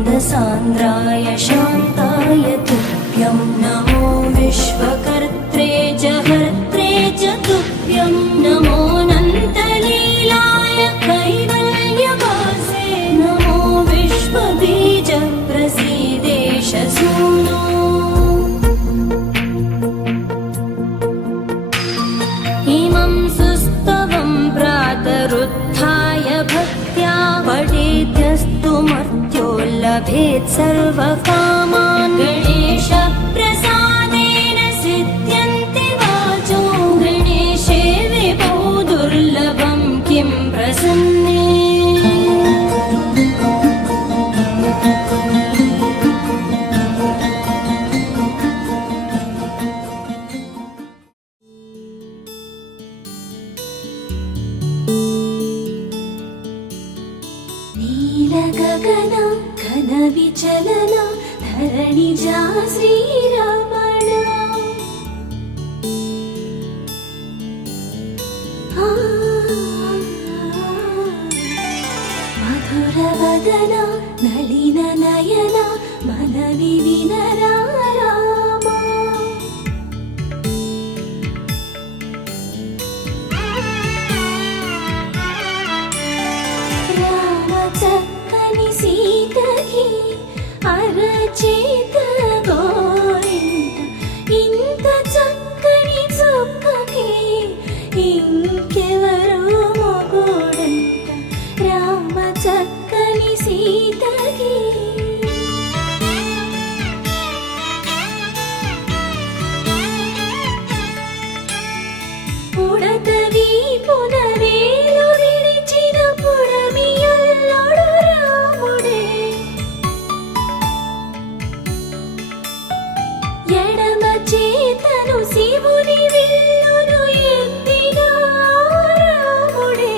चिदानन्दसान्द्राय शान्ताय तुभ्यं नमो विश्वकर्त्रे च हर्त्रे च तुभ्यं नमोऽनन्तलीलाय कैवल्यवासे नमो विश्वबीजप्रसीदेश सूनो इमं सुस्तवं प्रातरुत्थाय भक्त्या पठेद्यस्तु मर्त्यो लभेत् सर्वकामान् गणेशप्रसादेन सिद्ध्यन्ति वाचो गणेशे विभो दुर्लभं किं प्रसन्ने నీలగగన ఘన విచలన ధరణిజా శ్రీరమణ మధురవదన నళిన నయన మనవి వినరా రామా రామ చక్కని సీతకి అరచేత గోరింట ఇంత చక్కని చుక్కకి ఇంకెవరు మొగుడంట రామ చక్కని సీతకి ఉడతవి పునవేలు విడిచిన పుడమియల్లుడు రాముడే ఎడమ చేతను శివుని విల్లును ఎత్తిన రాముడే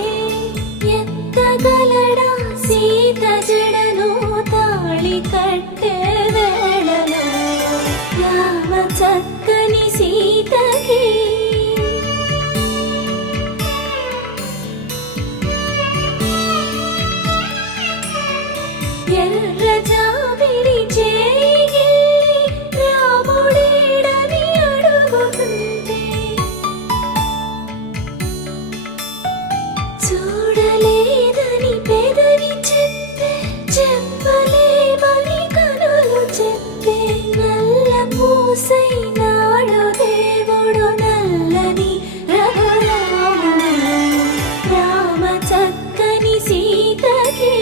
ఎత్తగలడా సీత జడను తాళి కట్టే వేళలో రామ చక్కని సీతకి ఎర్ర జాబిలి చేయి రాముడేడని అడుగుతుంటే చూడలేదని పెదవి చెప్పే చెప్పలేమని కనులు చెప్పే నల్ల పూసై నాడు దేవుడు నల్లని రఘురాముడు రామ చక్కని సీతకి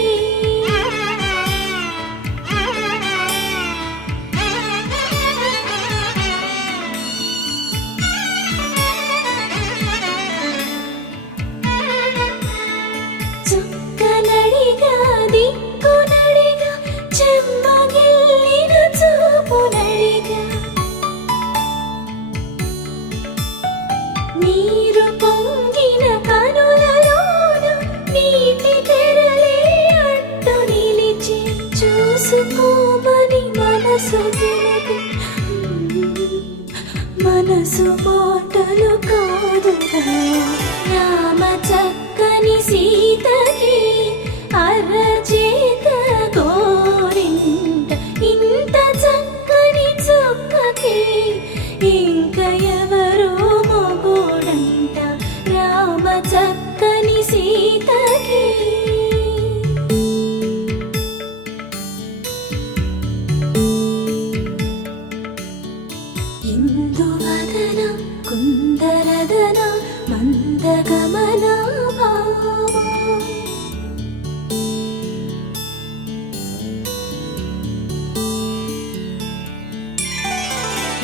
మనసు మాటలు కాదుగా రామ చక్కని సీతకి అరచేత గోరింట ఇంత చక్కని చుక్కకి ఇంక ఎవరో మొగోడంట రామ చక్కని సీతకి ఇందువదన కుందరదన మందగమన భామా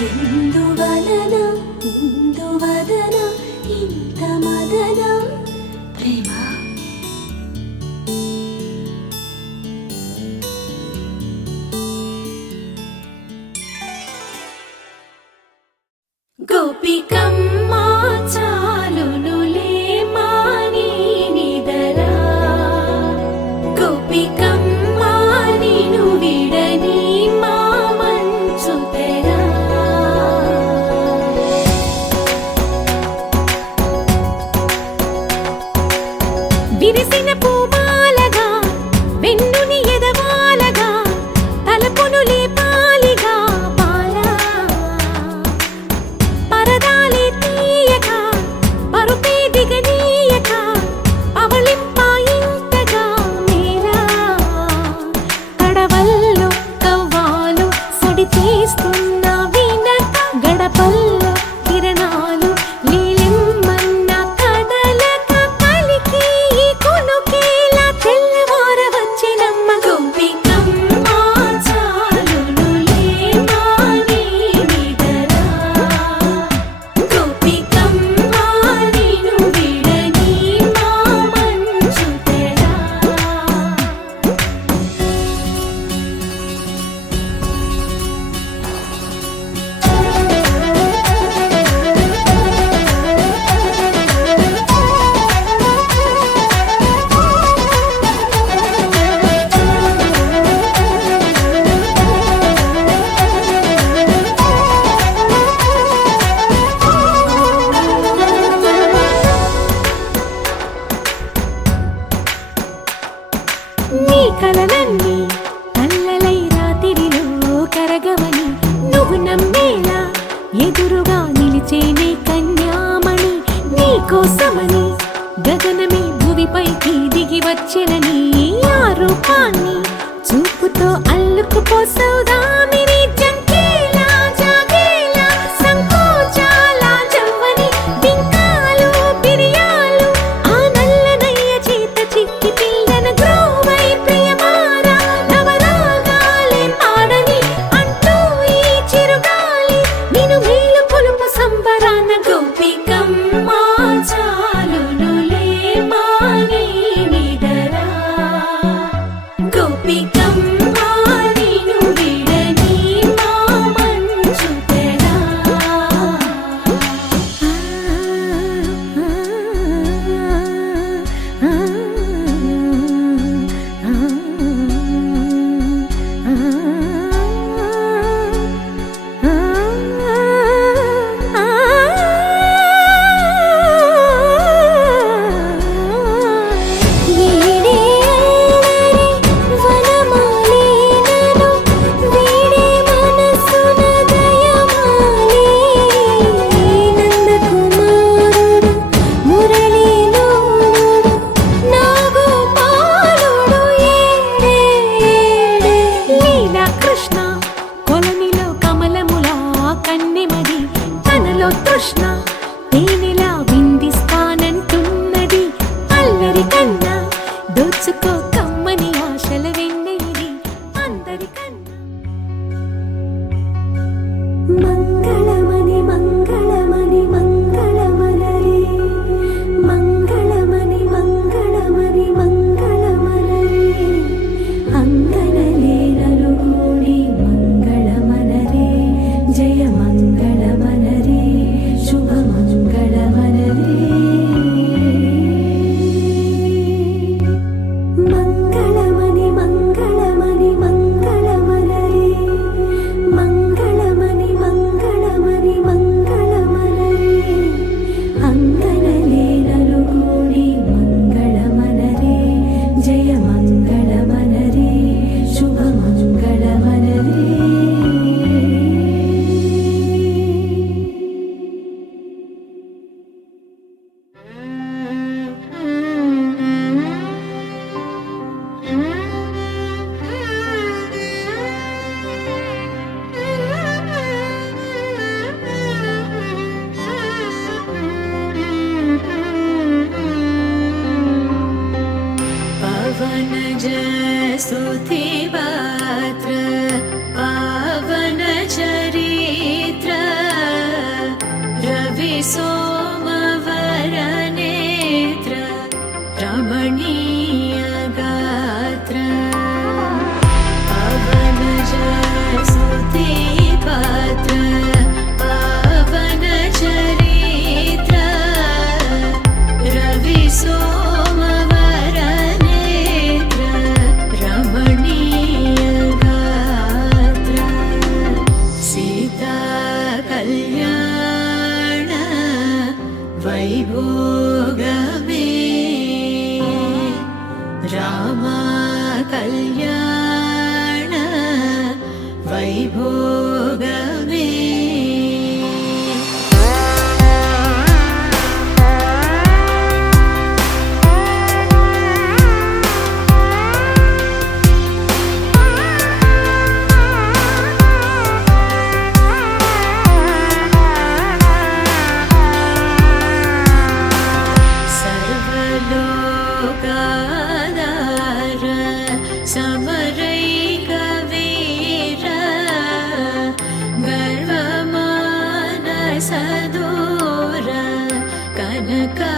ఇందువలన ఇందువదన ఇంత మదన ప్రేమ గోపికమ్మ చాలునులే మాని నిదరా గోపికమ్మ నిను విడని మా మంచు తెరా విరిసిన పూమాలగా వెన్నుని ఎదవాలగా తలపును లేపాలిగా బాలా పరదాలే తీయక పరుపే దిగనీయక పవళింపాయింతగా మేరా కడవల్లో కవ్వాలు సడి చేస్తున్న వినక గడపల్లో కిరణాలు నీలిమ్మన్న కదలక కలికి కొనుకేలా తెల్లవార వచ్చినమ్మ గోపికమ్మ చాలునులే మాని నిదరా గోపికమ్మ నిను విడని మా మంచు తెరా నీ కలలన్నీ కల్లలై రాత్రిలో కరగవని నువ్వు నమ్మేలా ఎదురుగా నిలిచేనే కన్యామణి నీ కోసమని గగనమే భువిపైకి దిగి వచ్చెనని ఆ రూపాన్ని చూపుతో అల్లుకుపోసౌదామిని జంకేలా జాగేలా సంకోచాల జవ్వని బింకాలు బిరియాలు ఆ నల్లనయ్య చేత చిక్కి పిల్లన గ్రోవై ప్రియమారా నవరాగాలే పాడని అంటూ ఈ చిరుగాలి నిన్ను మేలు కొలుపు సంబరాన గోపికమ్మ చాలునులే మాని నిదరా గోపికమ్మ నిను విడని మా మంచు తెరా కృష్ణ కొలనిలో కమలములా కన్నెమది తనలో తృష్ణ తేనెలా విందిస్తానంటున్నది అల్లరి కన్నా దోచుకో కమ్మని ఆశల వెన్నెయిది అందరికన్నా మంగళమని మంగళమని మంగళమనరే మంగళమని మంగళమని మంగళమనరే మంగళమని మంగళమని మంగళమనరే మంగళమని మంగళమని మంగళమనరే మంగళమని మంగళమని మంగళమనరే మంగళమని మంగళమని మంగళమనరే మంగళమని మంగళమని మంగళమనరే మంగళమని మంగళమని మంగళమనరే మంగళమని మంగళమని మంగళమనరే అంగనలే నలుగూడి మంగళమనరే జయ మంగళమనరే శుభ మంగళమనరే మంగళమని మంగళమని మంగళమనరే మంగళమని మంగళమని మంగళ వైభోగమే రామ కళ్యాణ వైభోగమే సర్వలోకాధార సమరైక వీర గర్వమానసదూర కనకా